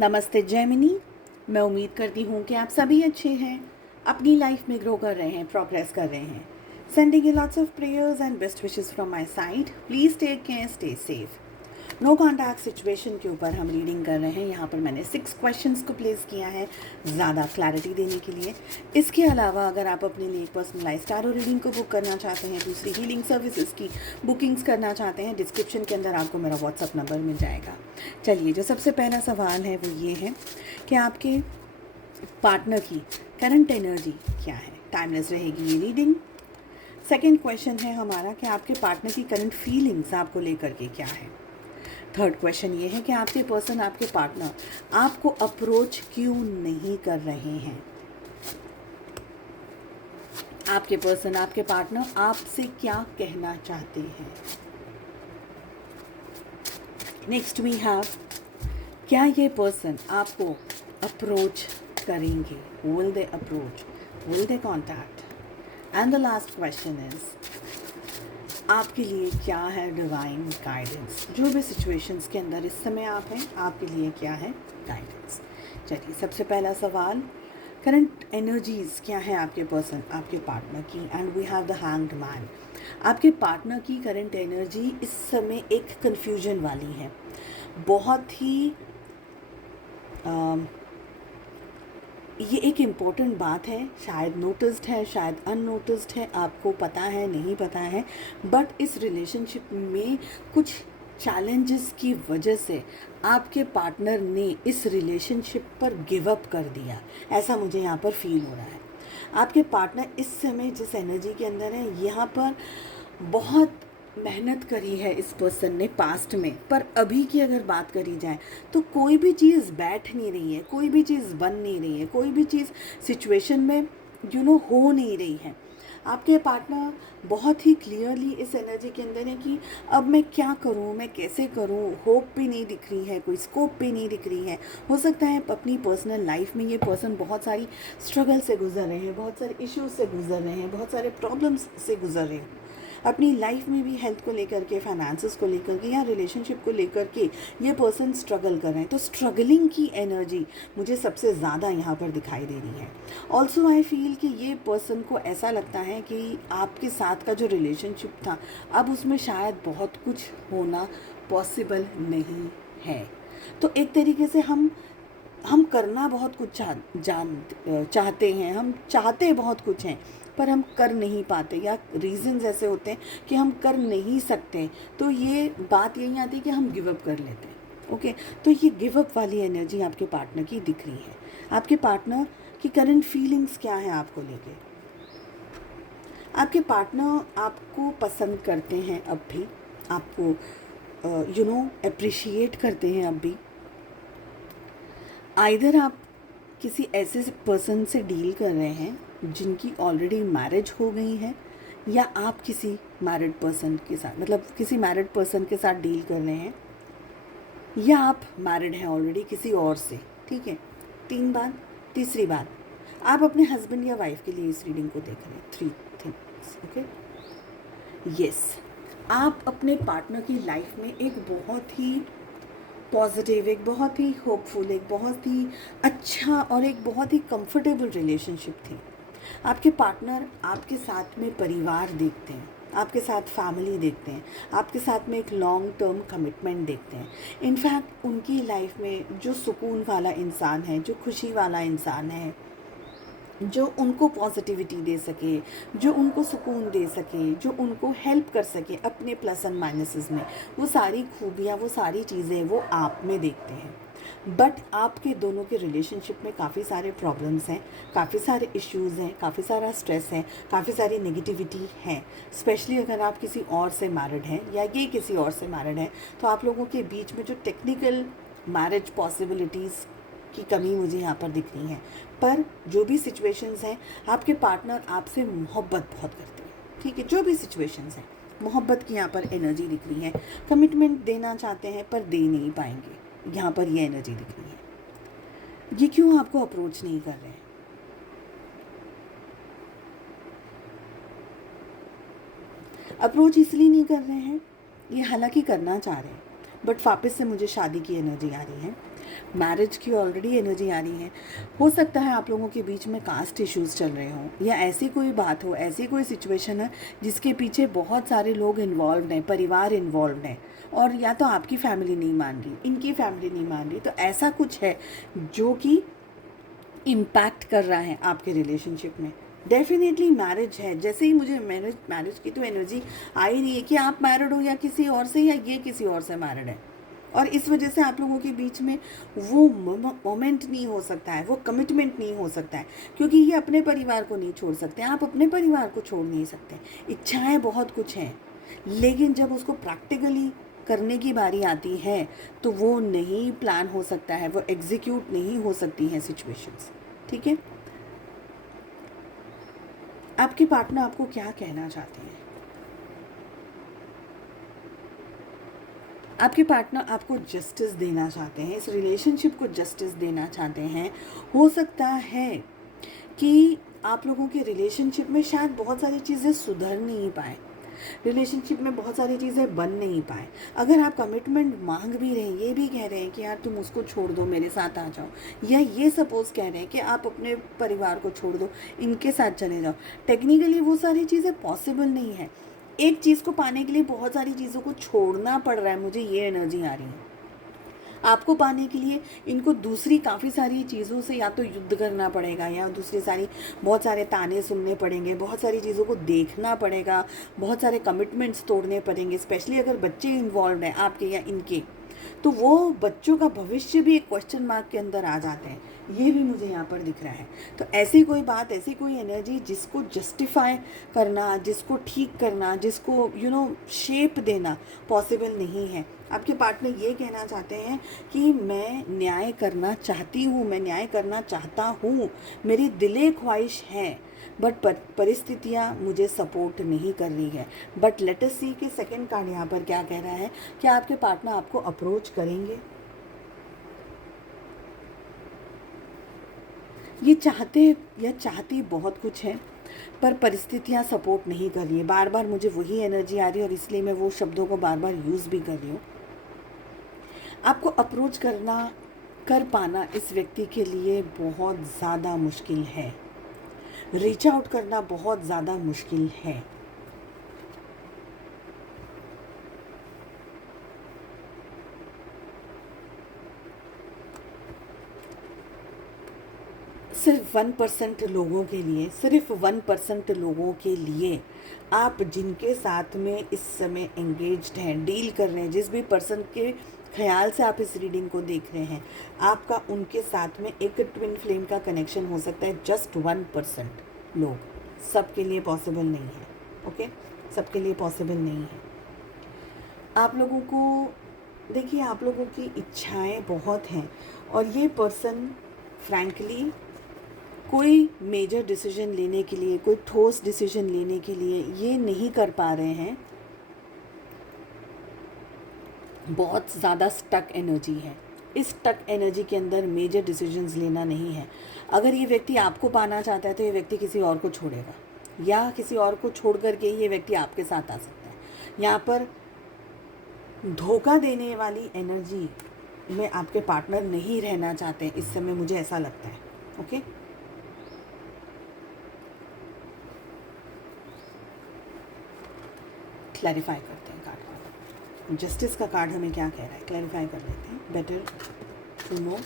नमस्ते जेमिनी। मैं उम्मीद करती हूँ कि आप सभी अच्छे हैं, अपनी लाइफ में ग्रो कर रहे हैं, प्रोग्रेस कर रहे हैं। Sending you lots of prayers and best wishes from my side. Please take care, stay safe. No contact situation के ऊपर हम रीडिंग कर रहे हैं। यहाँ पर मैंने 6 क्वेश्चंस को प्लेस किया है ज़्यादा क्लैरिटी देने के लिए। इसके अलावा अगर आप अपने लिए पर्सनलाइज टैरो रीडिंग को बुक करना चाहते हैं, दूसरी हीलिंग सर्विसेज की बुकिंग्स करना चाहते हैं, डिस्क्रिप्शन के अंदर आपको मेरा व्हाट्सअप नंबर मिल जाएगा। चलिए, जो सबसे पहला सवाल है वो ये है कि आपके पार्टनर की करंट एनर्जी क्या है। टाइमलेस रहेगी ये रीडिंग। सेकेंड क्वेश्चन है हमारा कि आपके पार्टनर की करंट फीलिंग्स आपको लेकर के क्या है। थर्ड क्वेश्चन ये है कि आपके पर्सन, आपके पार्टनर आपको अप्रोच क्यों नहीं कर रहे हैं। आपके पर्सन, आपके पार्टनर आपसे क्या कहना चाहते हैं। नेक्स्ट वी हैव, क्या ये पर्सन आपको अप्रोच करेंगे। Will they approach, will they contact. And the last question is, आपके लिए क्या है डिवाइन गाइडेंस। जो भी सिचुएशंस के अंदर इस समय आप हैं, आपके लिए क्या है गाइडेंस। चलिए, सबसे पहला सवाल, करंट एनर्जीज क्या है आपके पर्सन, आपके पार्टनर की। And we have the hanged man. आपके पार्टनर की करंट एनर्जी इस समय एक कन्फ्यूजन वाली है, बहुत ही ये एक इम्पॉर्टेंट बात है, शायद नोटिस्ड है, शायद अननोटिस्ड है, आपको पता है नहीं पता है, बट इस रिलेशनशिप में कुछ चैलेंजेस की वजह से आपके पार्टनर ने इस रिलेशनशिप पर गिव अप कर दिया। ऐसा मुझे यहाँ पर फील हो रहा है। आपके पार्टनर इस समय जिस एनर्जी के अंदर है, यहाँ पर बहुत मेहनत करी है इस पर्सन ने पास्ट में, पर अभी की अगर बात करी जाए तो कोई भी चीज़ बैठ नहीं रही है, कोई भी चीज़ बन नहीं रही है, कोई भी चीज़ सिचुएशन में हो नहीं रही है। आपके पार्टनर बहुत ही क्लियरली इस एनर्जी के अंदर है कि अब मैं क्या करूं, मैं कैसे करूं। होप भी नहीं दिख रही है, कोई स्कोप भी नहीं दिख रही है। हो सकता है अपनी पर्सनल लाइफ में ये पर्सन बहुत सारी स्ट्रगल से गुजर रहे हैं, बहुत सारे इश्यूज से गुजर रहे हैं, बहुत सारे प्रॉब्लम्स से गुजर रहे हैं। अपनी लाइफ में भी हेल्थ को लेकर के, फाइनेंसेस को लेकर के या रिलेशनशिप को लेकर के ये पर्सन स्ट्रगल कर रहे हैं। तो स्ट्रगलिंग की एनर्जी मुझे सबसे ज़्यादा यहाँ पर दिखाई दे रही है। ऑल्सो आई फील कि ये पर्सन को ऐसा लगता है कि आपके साथ का जो रिलेशनशिप था, अब उसमें शायद बहुत कुछ होना पॉसिबल नहीं है। तो एक तरीके से हम करना बहुत कुछ चाहते हैं, हम चाहते बहुत कुछ हैं, पर हम कर नहीं पाते, या रीजंस ऐसे होते हैं कि हम कर नहीं सकते। तो ये बात यही आती है कि हम गिव अप कर लेते हैं। ओके, तो ये गिव अप वाली एनर्जी आपके पार्टनर की दिख रही है। आपके पार्टनर की करंट फीलिंग्स क्या है आपको लेके। आपके पार्टनर आपको पसंद करते हैं अब भी, आपको अप्रिशिएट करते हैं अब भी। आइदर आप किसी ऐसे पर्सन से डील कर रहे हैं जिनकी ऑलरेडी मैरिज हो गई है, या आप किसी मैरिड पर्सन के साथ, मतलब किसी मैरिड पर्सन के साथ डील कर रहे हैं, या आप मैरिड हैं ऑलरेडी किसी और से। ठीक है, 3 बात। तीसरी बात, आप अपने हस्बैंड या वाइफ के लिए इस रीडिंग को देख रहे हैं। 3 थिंग्स। ओके, यस, आप अपने पार्टनर की लाइफ में एक बहुत ही पॉजिटिव, एक बहुत ही होपफुल, एक बहुत ही अच्छा और एक बहुत ही कंफर्टेबल रिलेशनशिप थी। आपके पार्टनर आपके साथ में परिवार देखते हैं, आपके साथ फैमिली देखते हैं, आपके साथ में एक लॉन्ग टर्म कमिटमेंट देखते हैं। इनफैक्ट उनकी लाइफ में जो सुकून वाला इंसान है, जो खुशी वाला इंसान है, जो उनको पॉजिटिविटी दे सके, जो उनको सुकून दे सके, जो उनको हेल्प कर सके अपने प्लस एंड माइनसेस में, वो सारी खूबियाँ, वो सारी चीज़ें वो आप में देखते हैं। बट आपके दोनों के रिलेशनशिप में काफ़ी सारे प्रॉब्लम्स हैं, काफ़ी सारे इश्यूज़ हैं, काफ़ी सारा स्ट्रेस है, काफ़ी सारी नेगेटिविटी है। स्पेशली अगर आप किसी और से मैरिड हैं या ये किसी और से मैरिड है, तो आप लोगों के बीच में जो टेक्निकल मैरिज पॉसिबिलिटीज़ की कमी मुझे यहाँ पर दिख रही है। पर जो भी सिचुएशंस हैं, आपके पार्टनर आपसे मोहब्बत बहुत करते हैं। ठीक है, जो भी सिचुएशंस हैं, मोहब्बत की यहाँ पर एनर्जी दिख रही है। कमिटमेंट देना चाहते हैं पर दे नहीं पाएंगे, यहाँ पर ये एनर्जी दिख रही है। ये क्यों आपको अप्रोच नहीं कर रहे हैं। अप्रोच इसलिए नहीं कर रहे हैं, ये हालांकि करना चाह रहे हैं, बट वापस से मुझे शादी की एनर्जी आ रही है, मैरिज की ऑलरेडी एनर्जी आ रही है। हो सकता है आप लोगों के बीच में कास्ट इश्यूज़ चल रहे हों, या ऐसी कोई बात हो, ऐसी कोई सिचुएशन है जिसके पीछे बहुत सारे लोग इन्वॉल्व हैं, परिवार इन्वॉल्व हैं, और या तो आपकी फैमिली नहीं मान रही, इनकी फैमिली नहीं मान रही, तो ऐसा कुछ है जो कि इम्पैक्ट कर रहा है आपके रिलेशनशिप में। डेफिनेटली मैरिज है, जैसे ही मुझे मैरिज की तो एनर्जी आ ही रही है कि आप मैरिड हो या किसी और से, या ये किसी और से मैरिड है, और इस वजह से आप लोगों के बीच में वो मोमेंट नहीं हो सकता है, वो कमिटमेंट नहीं हो सकता है, क्योंकि ये अपने परिवार को नहीं छोड़ सकते, आप अपने परिवार को छोड़ नहीं सकते। इच्छाएं बहुत कुछ हैं, लेकिन जब उसको प्रैक्टिकली करने की बारी आती है तो वो नहीं प्लान हो सकता है, वो एग्जीक्यूट नहीं हो सकती हैं सिचुएशंस। ठीक है, आपके पार्टनर आपको क्या कहना चाहते हैं? आपके पार्टनर आपको जस्टिस देना चाहते हैं, इस रिलेशनशिप को जस्टिस देना चाहते हैं। हो सकता है कि आप लोगों के रिलेशनशिप में शायद बहुत सारी चीज़ें सुधर नहीं पाए, रिलेशनशिप में बहुत सारी चीज़ें बन नहीं पाए। अगर आप कमिटमेंट मांग भी रहे हैं, ये भी कह रहे हैं कि यार तुम उसको छोड़ दो, मेरे साथ आ जाओ, या ये सपोज कह रहे हैं कि आप अपने परिवार को छोड़ दो, इनके साथ चले जाओ, टेक्निकली वो सारी चीज़ें पॉसिबल नहीं है। एक चीज़ को पाने के लिए बहुत सारी चीज़ों को छोड़ना पड़ रहा है, मुझे ये एनर्जी आ रही है। आपको पाने के लिए इनको दूसरी काफ़ी सारी चीज़ों से या तो युद्ध करना पड़ेगा, या दूसरी सारी बहुत सारे ताने सुनने पड़ेंगे, बहुत सारी चीज़ों को देखना पड़ेगा, बहुत सारे कमिटमेंट्स तोड़ने पड़ेंगे, स्पेशली अगर बच्चे इन्वॉल्व हैं आपके या इनके, तो वो बच्चों का भविष्य भी एक क्वेश्चन मार्क के अंदर आ जाते हैं। ये भी मुझे यहाँ पर दिख रहा है। तो ऐसी कोई बात, ऐसी कोई एनर्जी जिसको जस्टिफाई करना, जिसको ठीक करना, जिसको शेप देना पॉसिबल नहीं है। आपके पार्टनर ये कहना चाहते हैं कि मैं न्याय करना चाहती हूँ, मैं न्याय करना चाहता हूँ, मेरी दिले ख्वाहिश है, बट परिस्थितियाँ मुझे सपोर्ट नहीं कर रही है। बट लेट अस सी कि सेकंड कार्ड यहाँ पर क्या कह रहा है, कि आपके पार्टनर आपको अप्रोच करेंगे। ये चाहते या चाहती बहुत कुछ है, पर परिस्थितियाँ सपोर्ट नहीं कर रही है। बार बार मुझे वही एनर्जी आ रही है, और इसलिए मैं वो शब्दों को बार बार यूज़ भी कर रही हूँ। आपको अप्रोच कर पाना इस व्यक्ति के लिए बहुत ज़्यादा मुश्किल है, रीच आउट करना बहुत ज़्यादा मुश्किल है। सिर्फ 1% लोगों के लिए, सिर्फ 1% लोगों के लिए आप जिनके साथ में इस समय एंगेज्ड हैं, डील कर रहे हैं, जिस भी पर्सन के ख्याल से आप इस रीडिंग को देख रहे हैं, आपका उनके साथ में एक ट्विन फ्लेम का कनेक्शन हो सकता है। जस्ट 1% लोग, सबके लिए पॉसिबल नहीं है। ओके, सबके लिए पॉसिबल नहीं है। आप लोगों को देखिए, आप लोगों की इच्छाएं बहुत हैं, और ये पर्सन फ्रैंकली कोई मेजर डिसीजन लेने के लिए, कोई ठोस डिसीजन लेने के लिए ये नहीं कर पा रहे हैं। बहुत ज़्यादा स्टक एनर्जी है। इस स्टक एनर्जी के अंदर मेजर डिसीजंस लेना नहीं है। अगर ये व्यक्ति आपको पाना चाहता है तो ये व्यक्ति किसी और को छोड़ेगा, या किसी और को छोड़ करके ये व्यक्ति आपके साथ आ सकता है। यहाँ पर धोखा देने वाली एनर्जी में आपके पार्टनर नहीं रहना चाहते इस समय, मुझे ऐसा लगता है। ओके, क्लैरिफाई करते हैं कार्ड को। जस्टिस का कार्ड हमें क्या कह रहा है, क्लैरिफाई कर लेते हैं। Better to know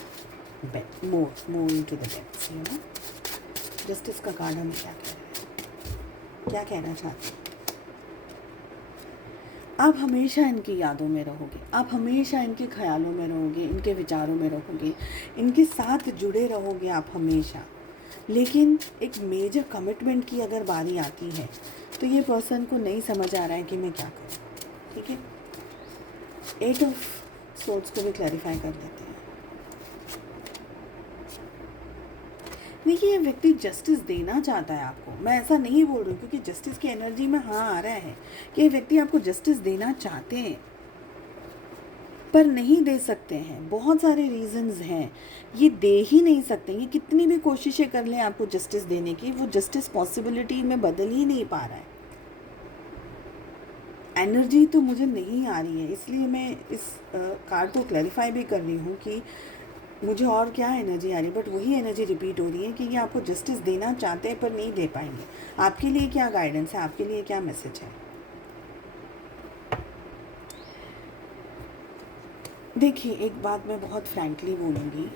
more into the depths, justice का कार्ड हमें क्या कह रहा है, क्या कहना चाहते हैं? आप हमेशा इनकी यादों में रहोगे, आप हमेशा इनके ख्यालों में रहोगे, इनके विचारों में रहोगे, इनके साथ जुड़े रहोगे आप हमेशा। लेकिन एक मेजर कमिटमेंट की अगर बारी आती है तो ये पर्सन को नहीं समझ आ रहा है कि मैं क्या करूँ। ठीक है, 8 ऑफ सोर्ड्स को भी क्लैरिफाई कर लेते हैं। देखिए, ये व्यक्ति जस्टिस देना चाहता है आपको, मैं ऐसा नहीं बोल रही हूँ, क्योंकि जस्टिस की एनर्जी में हाँ आ रहा है कि ये व्यक्ति आपको जस्टिस देना चाहते हैं, पर नहीं दे सकते हैं। बहुत सारे रीजंस हैं, ये दे ही नहीं सकते। ये कितनी भी कोशिशें कर लें आपको जस्टिस देने की, वो जस्टिस पॉसिबिलिटी में बदल ही नहीं पा रहा है। एनर्जी तो मुझे नहीं आ रही है, इसलिए मैं इस कार्ड को क्लैरिफाई भी कर रही हूँ कि मुझे और क्या एनर्जी आ रही है, बट वही एनर्जी रिपीट हो रही है कि ये आपको जस्टिस देना चाहते हैं पर नहीं दे पाएंगे। आपके लिए क्या गाइडेंस है, आपके लिए क्या मैसेज है? देखिए, एक बात मैं बहुत फ्रैंकली बोलूँगी,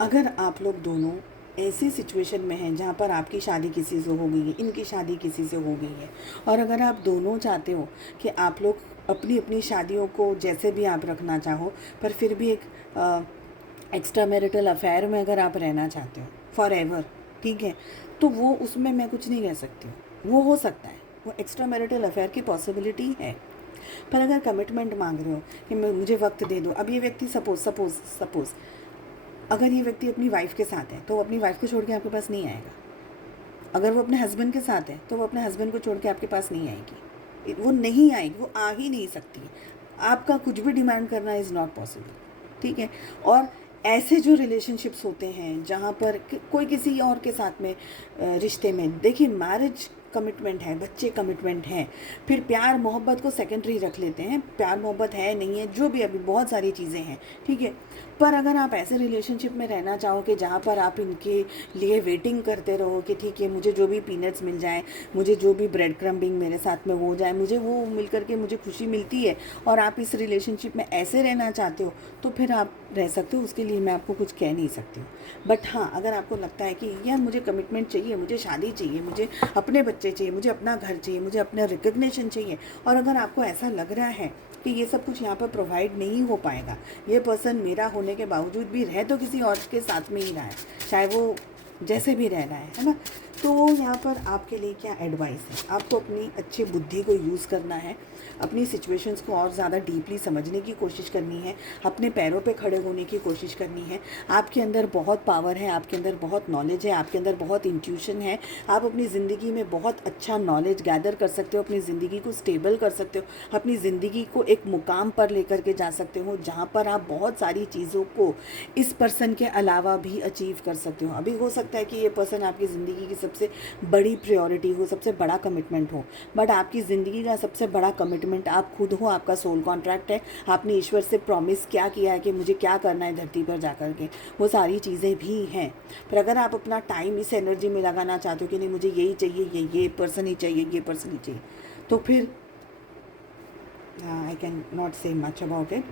अगर आप लोग दोनों ऐसी सिचुएशन में हैं जहाँ पर आपकी शादी किसी से हो गई है, इनकी शादी किसी से हो गई है, और अगर आप दोनों चाहते हो कि आप लोग अपनी अपनी शादियों को जैसे भी आप रखना चाहो, पर फिर भी एक एक्स्ट्रा मैरिटल अफेयर में अगर आप रहना चाहते हो फॉर एवर, ठीक है, तो वो उसमें मैं कुछ नहीं कह सकती हूँ। वो हो सकता है, वो एक्स्ट्रा मैरिटल अफेयर की पॉसिबिलिटी है। पर अगर कमिटमेंट मांग रहे हो कि मुझे वक्त दे दो, अब ये व्यक्ति सपोज अगर ये व्यक्ति अपनी वाइफ के साथ है तो वो अपनी वाइफ को छोड़ के आपके पास नहीं आएगा। अगर वो अपने हस्बैंड के साथ है तो वो अपने हस्बैंड को छोड़ के आपके पास नहीं आएगी, वो नहीं आएगी, वो आ ही नहीं सकती। आपका कुछ भी डिमांड करना इज़ नॉट पॉसिबल, ठीक है। और ऐसे जो रिलेशनशिप्स होते हैं जहाँ पर कोई किसी और के साथ में रिश्ते में, देखिए मैरिज कमिटमेंट है, बच्चे कमिटमेंट हैं, फिर प्यार मोहब्बत को सेकेंडरी रख लेते हैं, प्यार मोहब्बत है नहीं है जो भी, अभी बहुत सारी चीज़ें हैं, ठीक है। पर अगर आप ऐसे रिलेशनशिप में रहना चाहो कि जहाँ पर आप इनके लिए वेटिंग करते रहो कि ठीक है मुझे जो भी पीनट्स मिल जाए, मुझे जो भी ब्रेड क्रम्बिंग मेरे साथ में हो जाए, मुझे वो मिल करके मुझे खुशी मिलती है, और आप इस रिलेशनशिप में ऐसे रहना चाहते हो तो फिर आप रह सकते हो, उसके लिए मैं आपको कुछ कह नहीं सकती हूँ। बट हाँ, अगर आपको लगता है कि यार मुझे कमिटमेंट चाहिए, मुझे शादी चाहिए, मुझे अपने बच्चे चाहिए, मुझे अपना घर चाहिए, मुझे अपना रिकग्निशन चाहिए, और अगर आपको ऐसा लग रहा है कि ये सब कुछ यहाँ पर प्रोवाइड नहीं हो पाएगा, ये पर्सन मेरा होने के बावजूद भी रह तो किसी और के साथ में ही रहा है, चाहे वो जैसे भी रह रहा है ना, तो यहाँ पर आपके लिए क्या एडवाइस है? आपको अपनी अच्छी बुद्धि को यूज़ करना है, अपनी सिचुएशंस को और ज़्यादा डीपली समझने की कोशिश करनी है, अपने पैरों पे खड़े होने की कोशिश करनी है। आपके अंदर बहुत पावर है, आपके अंदर बहुत नॉलेज है, आपके अंदर बहुत इंट्यूशन है, आप अपनी ज़िंदगी में बहुत अच्छा नॉलेज गैदर कर सकते हो, अपनी ज़िंदगी को स्टेबल कर सकते हो, अपनी ज़िंदगी को एक मुकाम पर लेकर के जा सकते हो जहाँ पर आप बहुत सारी चीज़ों को इस पर्सन के अलावा भी अचीव कर सकते हो। अभी हो सकता है कि ये पर्सन आपकी ज़िंदगी की सबसे बड़ी प्रायोरिटी हो, सबसे बड़ा कमिटमेंट हो, बट आपकी ज़िंदगी का सबसे बड़ा कमिटमेंट आप खुद हो, आपका सोल कॉन्ट्रैक्ट है। आपने ईश्वर से प्रॉमिस क्या किया है कि मुझे क्या करना है धरती पर जा कर के, वो सारी चीज़ें भी हैं। पर अगर आप अपना टाइम इस एनर्जी में लगाना चाहते हो कि नहीं मुझे यही चाहिए, ये पर्सन ही चाहिए, ये पर्सन ही चाहिए, तो फिर आई कैन नॉट से मच अबाउट इट।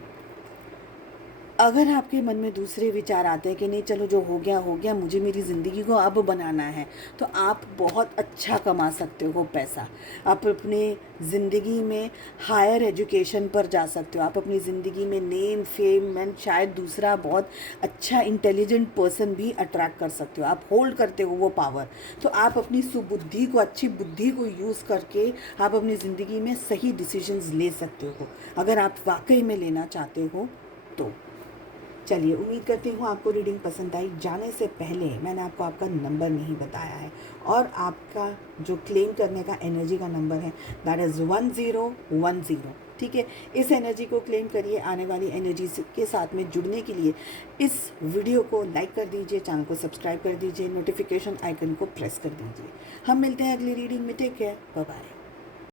अगर आपके मन में दूसरे विचार आते हैं कि नहीं चलो जो हो गया, मुझे मेरी ज़िंदगी को अब बनाना है, तो आप बहुत अच्छा कमा सकते हो पैसा। आप अपने ज़िंदगी में हायर एजुकेशन पर जा सकते हो, आप अपनी ज़िंदगी में नेम फेम एंड शायद दूसरा बहुत अच्छा इंटेलिजेंट पर्सन भी अट्रैक्ट कर सकते हो। आप होल्ड करते हो वो पावर, तो आप अपनी सुबुद्धि को, अच्छी बुद्धि को यूज़ करके आप अपनी ज़िंदगी में सही डिसीजंस ले सकते हो, अगर आप वाकई में लेना चाहते हो तो। चलिए, उम्मीद करती हूँ आपको रीडिंग पसंद आई। जाने से पहले मैंने आपको आपका नंबर नहीं बताया है, और आपका जो क्लेम करने का एनर्जी का नंबर है दैट इज़ 1010, ठीक है। इस एनर्जी को क्लेम करिए। आने वाली एनर्जी के साथ में जुड़ने के लिए इस वीडियो को लाइक कर दीजिए, चैनल को सब्सक्राइब कर दीजिए, नोटिफिकेशन आइकन को प्रेस कर दीजिए। हम मिलते हैं अगली रीडिंग में। Take care, bye bye.